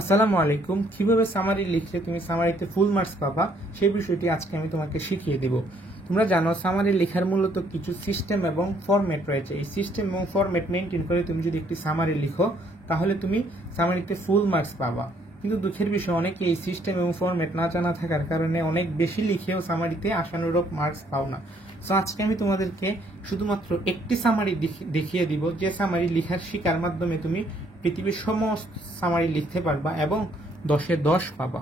আসসালামু আলাইকুম। কিভাবে সামারি লিখলে তুমি সামারিতে ফুল মার্কস পাবা সেই বিষয়টি আজকে আমি তোমাকে শিখিয়ে দেব। তোমরা জানো সামারি লেখার মূলত কিছু সিস্টেম এবং ফরম্যাট রয়েছে। এই সিস্টেম এবং ফরম্যাট মেনটেন করে তুমি যদি একটি সামারি লিখো তাহলে তুমি সামারিতে ফুল মার্কস পাবা। কিন্তু দুঃখের বিষয় অনেকে এই সিস্টেম এবং ফরম্যাট না জানা থাকার কারণে অনেক বেশি লিখেও সামারিতে আশানুরূপ মার্কস পাও না। সো আজকে আমি তোমাদেরকে শুধুমাত্র একটি সামারি দেখিয়ে দিব, যে সামারি লেখার শিকার মাধ্যমে তুমি পৃথিবীর সমস্ত সামারি লিখতে পারবা এবং 10-এ 10 পাবা।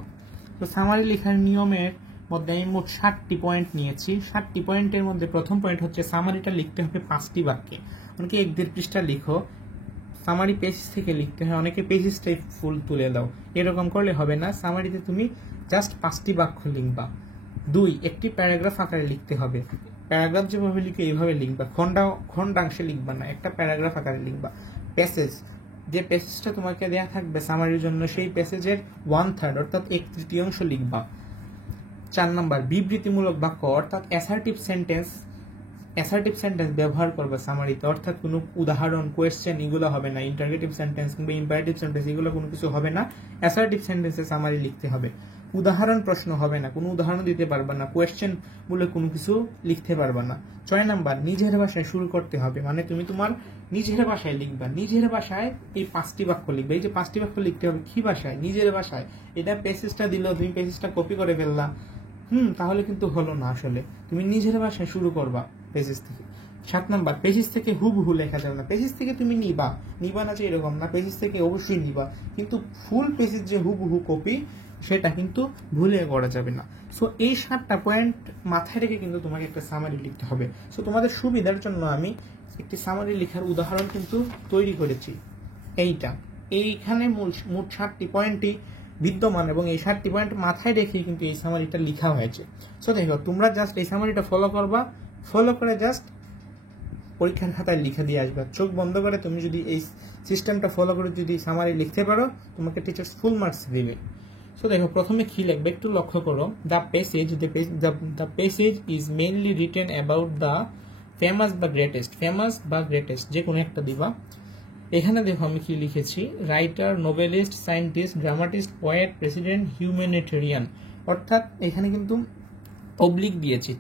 তো সামারি লেখার নিয়মের মধ্যে আমি মোট 7টি পয়েন্ট নিয়েছি। 7টি পয়েন্টের মধ্যে প্রথম পয়েন্ট হচ্ছে সামারিটা লিখতে হবে 5টি বাক্যে। অনেকে 1-1.5 পৃষ্ঠা লিখো, সামারি পেজিস থেকে লিখতে হয়, অনেকে পেজিসটাই ফুল তুলে দাও। এরকম করলে হবে না, সামারিতে তুমি জাস্ট 5টি বাক্য লিখবা। 2, একটি প্যারাগ্রাফ আকারে লিখতে হবে। প্যারাগ্রাফ যেভাবে লিখে এইভাবে লিখবা, খণ্ডাংশে লিখবা না, একটা প্যারাগ্রাফ আকারে লিখবা। প্যাসেজ, যে প্যাসেজটা তোমাকে দেয়া থাকবে সামারির জন্য সেই প্যাসেজের 1/3 অর্থাৎ 1/3 লিখবা। 4 নাম্বার, বিবৃতিমূলক বাক্য অর্থাৎ অ্যাসার্টিভ সেন্টেন্স ব্যবহার করবে সামারিতে, অর্থাৎ কোনো উদাহরণ, কোয়েশ্চেন এগুলো হবে না, ইন্টারগেটিভ সেন্টেন্স কিংবা ইম্পারেটিভ সেন্টেন্স এগুলো কোনো কিছু হবে না। অ্যাসার্টিভ সেন্টেন্সে সামারি লিখতে হবে। উদাহরণ প্রশ্ন হবে না, কোনো উদাহরণ দিতে পারবা না, কোয়েশ্চেন বলে কোনো কিছু লিখতে পারবা না। 6 নাম্বার, নিজের ভাষায় শুরু করতে হবে, মানে তুমি তোমার নিজের ভাষায় লিখবা। নিজের ভাষায় এই 5টি বাক্য লিখবে। এই যে 5টি বাক্য লিখতে হবে কি ভাষায়? নিজের ভাষায়। এটা পেসেজটা দিল, তুমি পেসেজটা কপি করে ফেললা, তাহলে কিন্তু হলো না। আসলে তুমি নিজের ভাষায় শুরু করবা পেজেস থেকে। 7 নাম্বার, পেজেস থেকে হুবহু লেখা যাবে না। পেজেস থেকে তুমি নিবা না যে এরকম না, পেজেস থেকে অবশ্যই নিবা, কিন্তু ফুল পেজেস যে হুবহু কপি সেটা কিন্তু ভুলে করা যাবে না। সো এই 7টা পয়েন্ট মাথায় রেখে কিন্তু তোমাকে একটা সামারি লিখতে হবে। সো তোমাদের সুবিধার জন্য আমি একটি সামারি লেখার উদাহরণ কিন্তু তৈরি করেছি। এইখানে মোট 7টি পয়েন্টই বিদ্যমান এবং এই 7টি পয়েন্ট মাথায় রেখে কিন্তু এই সামারিটা লেখা হয়েছে। সো দেখো, তোমরা জাস্ট এই সামারিটা ফলো করবা, ফলো করে জাস্ট পরীক্ষার খাতায় লিখে দিয়ে আসবা। চোখ বন্ধ করে তুমি যদি এই সিস্টেমটা ফলো করে যদি সামারি লিখতে পারো, তোমাকে টিচার্স ফুল মার্কস দিবে। সো দেখো, প্রথমে কি লিখবে একটু লক্ষ্য করো। The passage is mainly written about the famous বা গ্রেটেস্ট যে কোনো একটা দিবা। এখানে দেখো আমি কি লিখেছি, writer, noblest, scientist, dramatist, poet, president, humanitarian, অর্থাৎ এখানে কিন্তু অবলিক দিয়েছি।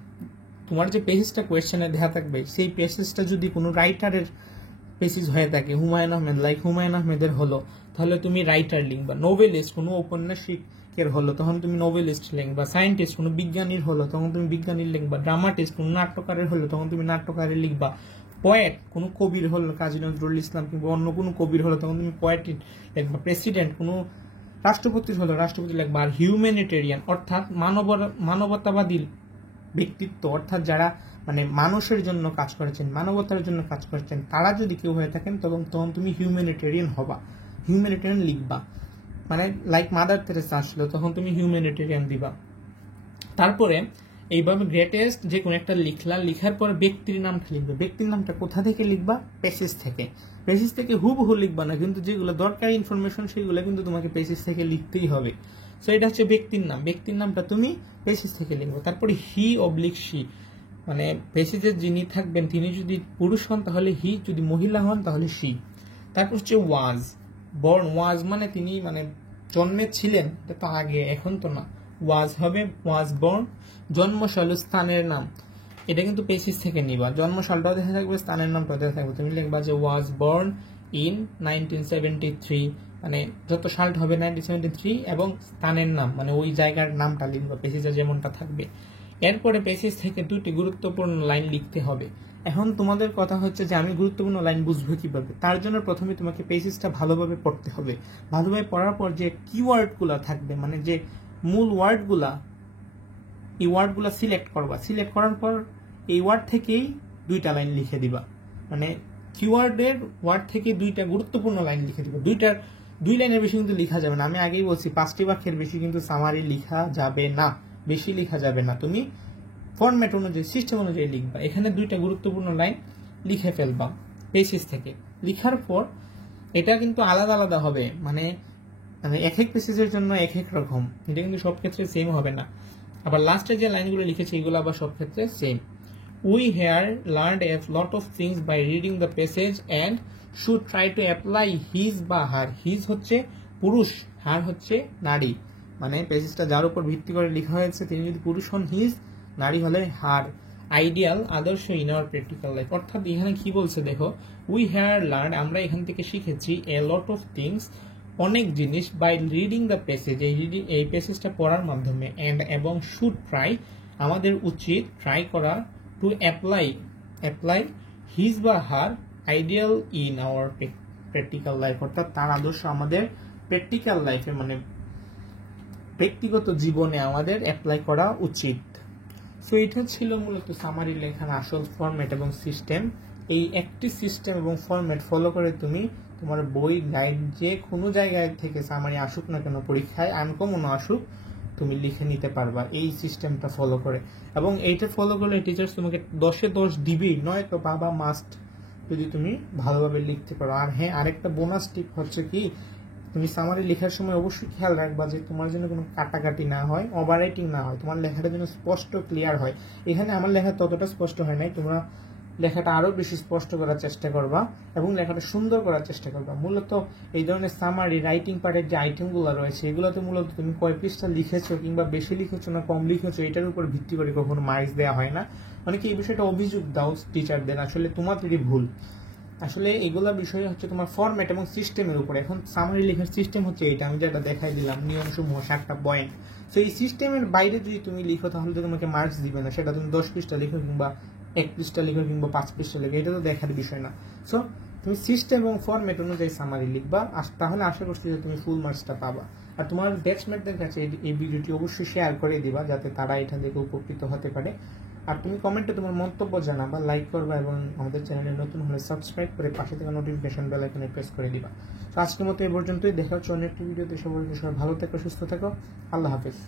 তোমার যে পেসেজটা কোয়েশ্চেনে দেওয়া থাকবে সেই পেসেজটা যদি কোনো রাইটারের পেসেজ হয়ে থাকে, হুমায়ুন আহমেদ, হুমায়ুন আহমেদের হলো, তাহলে তুমি রাইটার লিখবা। নোবেলিস্ট কোনো ঔপন্যাসিকের হলো, তখন তুমি নোবেলিস্ট লিখবা। সায়েন্টিস্ট কোনো বিজ্ঞানীর হলো, তখন তুমি বিজ্ঞানীর লিখবা। ড্রামাটিস্ট কোনো নাট্যকারের হলো, তখন তুমি নাট্যকারের লিখবা। পোয়েট কোনো কবির হলো, কাজী নজরুল ইসলাম কিংবা অন্য কোনো কবির হলো, তখন তুমি পোয়েট লিখবা। প্রেসিডেন্ট কোনো রাষ্ট্রপতির হলো, রাষ্ট্রপতি লিখবা। আর হিউম্যানিটেরিয়ান অর্থাৎ মানবতাবাদী ব্যক্তিত্ব, অর্থাৎ যারা মানে মানুষের জন্য কাজ করেছেন, মানবতার জন্য কাজ করেছেন, তারা যদি কেউ হয়ে থাকেন তখন তুমি হিউম্যানিটেরিয়ান হবা, হিউম্যানিটেরিয়ান লিখবা। মানে মাদার তেরেসা আসলো, তখন তুমি হিউম্যানিটেরিয়ান দিবা। তারপরে এইভাবে গ্রেটেস্ট যে কোনো একটা লিখার পর ব্যক্তির নামটা লিখবে। ব্যক্তির নামটা কোথা থেকে লিখবা? পেসেজ থেকে হুবহু লিখবা না, কিন্তু যেগুলো দরকারি ইনফরমেশন সেগুলো কিন্তু তোমাকে পেসেজ থেকে লিখতেই হবে। সো এটা হচ্ছে ব্যক্তির নামটা তুমি পেসেজ থেকে লিখবে। তারপরে হি/শি, মানে পেসেজের যিনি থাকবেন তিনি যদি পুরুষ হন তাহলে হি, যদি মহিলা হন তাহলে শি। তারপর হচ্ছে ওয়াজ মানে তিনি মানে জন্মে ছিলেন, এটা তো আগে, এখন তো না। ওয়াজ হবে ওয়াজ বর্ন। জন্মসাল, স্থানের নাম, এটা কিন্তু পেসিস থেকে নিবা। জন্মসালটাও দেখা থাকবে, স্থানের নামটাও দেখা থাকবে। তুমি লিখবা যে ওয়াজ বর্ন ইন 1973, মানে যত সালটা হবে 1973, এবং স্থানের নাম মানে ওই জায়গার নামটা লিখবা, পেসিসে যেমনটা থাকবে। এরপরে পেসিস থেকে 2টি গুরুত্বপূর্ণ লাইন লিখতে হবে। এখন তোমাদের কথা হচ্ছে যে আমি গুরুত্বপূর্ণ লাইন বুঝবো কিভাবে? তার জন্য প্রথমে তোমাকে পেসিসটা ভালোভাবে পড়তে হবে। ভালোভাবে পড়ার পর যে কিওয়ার্ডগুলো থাকবে, মানে যে মূল ওয়ার্ডগুলা, এই ওয়ার্ডগুলো সিলেক্ট করবা। সিলেক্ট করার পর এই ওয়ার্ড থেকেই 2টা লাইন লিখে দিবা, মানে কিওয়ার্ডের ওয়ার্ড থেকে 2টা গুরুত্বপূর্ণ লাইন লিখে দিবা। 2 লাইনের বেশি কিন্তু লেখা যাবে না। আমি আগেই বলছি 5টি বাক্যের বেশি কিন্তু সামারি লেখা যাবে না, বেশি লেখা যাবে না। তুমি ফরম্যাট অনুযায়ী, সিস্টেম অনুযায়ী লিখবা। এখানে 2টা গুরুত্বপূর্ণ লাইন লিখে ফেলবা পেসেজ থেকে। লিখার পর এটা কিন্তু আলাদা আলাদা হবে, মানে এক এক পেসেজের জন্য এক এক রকম, এটা কিন্তু সব ক্ষেত্রে সেম হবে না। আবার লাস্টে যে লাইনগুলো লিখেছি এগুলো আবার সব ক্ষেত্রে same. We here learned a lot of things by reading the passage and should try to apply his বা হার। হিজ হচ্ছে পুরুষ, হার হচ্ছে নারী, মানে প্যাসেজটা যার উপর ভিত্তি করে লেখা হয়েছে তিনি যদি পুরুষ হন হিজ, নারী হলে হার। আইডিয়াল, আদর্শ ইন আওয়ার প্র্যাকটিক্যাল লাইফ, অর্থাৎ এখানে কি বলছে দেখো, উই হ্যাভ লার্ন, আমরা এখান থেকে শিখেছি এ লট অফ থিংস, অনেক জিনিস, বাই রিডিং দ্য প্যাসেজ, এই প্যাসেজটা পড়ার মাধ্যমে, এবং শুড ট্রাই, আমাদের উচিত ট্রাই করা, টু অ্যাপ্লাই হিজ বা her ideal in our practical life, অর্থাৎ তার আদর্শ আমাদের প্র্যাকটিক্যাল লাইফে মানে ব্যক্তিগত জীবনে আমাদের অ্যাপ্লাই করা উচিত। সো এটা ছিল মূলত সামারি লেখার আসল ফরম্যাট এবং সিস্টেম। এই একটি সিস্টেম এবং ফরম্যাট ফলো করে তুমি তোমার বই, গাইড, যে কোনো জায়গায় থেকে সামারি আসুক না কেন, পরীক্ষায় আনকমন আসুক, তুমি লিখে নিতে পারবা এই সিস্টেমটা ফলো করে। এবং এইটা ফলো করলে টিচার্স তোমাকে 10-এ 10 দিবেই, নয় তো বাবা মাস্ট, যদি তুমি ভালোভাবে লিখতে পারো। আর হ্যাঁ, আরেকটা বোনাস টিপ হচ্ছে কি, তুমি সামারি লেখার সময় অবশ্যই খেয়াল রাখবা যে তোমার জন্য কোনো কাটাকাটি না হয়, ওভার রাইটিং না হয়, তোমার লেখাটা যেন স্পষ্ট ক্লিয়ার হয়। এখানে আমার লেখা ততটা স্পষ্ট হয় নাই, তোমরা লেখাটা আরো বেশি স্পষ্ট করার চেষ্টা করবা এবং লেখাটা সুন্দর করার চেষ্টা করবা। মূলত এই ধরনের সামারি রাইটিং পার্টের যে আইটেমগুলো রয়েছে, এগুলোতে মূলত তুমি কয় পৃষ্ঠা লিখেছো কিংবা বেশি লিখেছো না কম লিখেছো, এটার উপর ভিত্তি করে কখনো মার্কস দেওয়া হয় না। অনেকে এই বিষয়টা অভিযোগ দাও টিচারদের, আসলে তোমাদেরই ভুল। আসলে এগুলা বিষয় হচ্ছে তোমার ফরম্যাট এবং সিস্টেমের উপর। এখন সামারি লেখার সিস্টেম হচ্ছে এইটা, আমি যেটা দেখাই দিলাম, নিয়মসমূহ 7টা পয়েন্ট। তো এই সিস্টেমের বাইরে যদি তুমি লিখো তাহলে তো তোমাকে মার্কস দিবে না, সেটা তুমি 10 পৃষ্ঠা লিখো কিংবা 1 পৃষ্ঠা লিখো কিংবা 5 পৃষ্ঠা লিখো, এটা তো দেখার বিষয় না। সো তুমি সিস্টেম এবং ফরম্যাট অনুযায়ী সামারি লিখবা, তাহলে আশা করছি যে তুমি ফুল মার্কসটা পাবা। আর তোমার ব্যাচমেটদের কাছে এই ভিডিওটি অবশ্যই শেয়ার করে দিবা, যাতে তারা এটা দেখে উপকৃত হতে পারে। আর তুমি কমেন্টে তোমার মন্তব্য জানাবা, লাইক করবা এবং আমাদের চ্যানেলে নতুন হলে সাবস্ক্রাইব করে পাশে থাকা নোটিফিকেশন বেল আইকনে প্রেস করে দিবা। তো আজকের মতো এই পর্যন্তই, দেখা হচ্ছে অন্য একটি ভিডিওতে। সবাই ভালো থেকো, সুস্থ থেকো, আল্লাহ হাফেজ।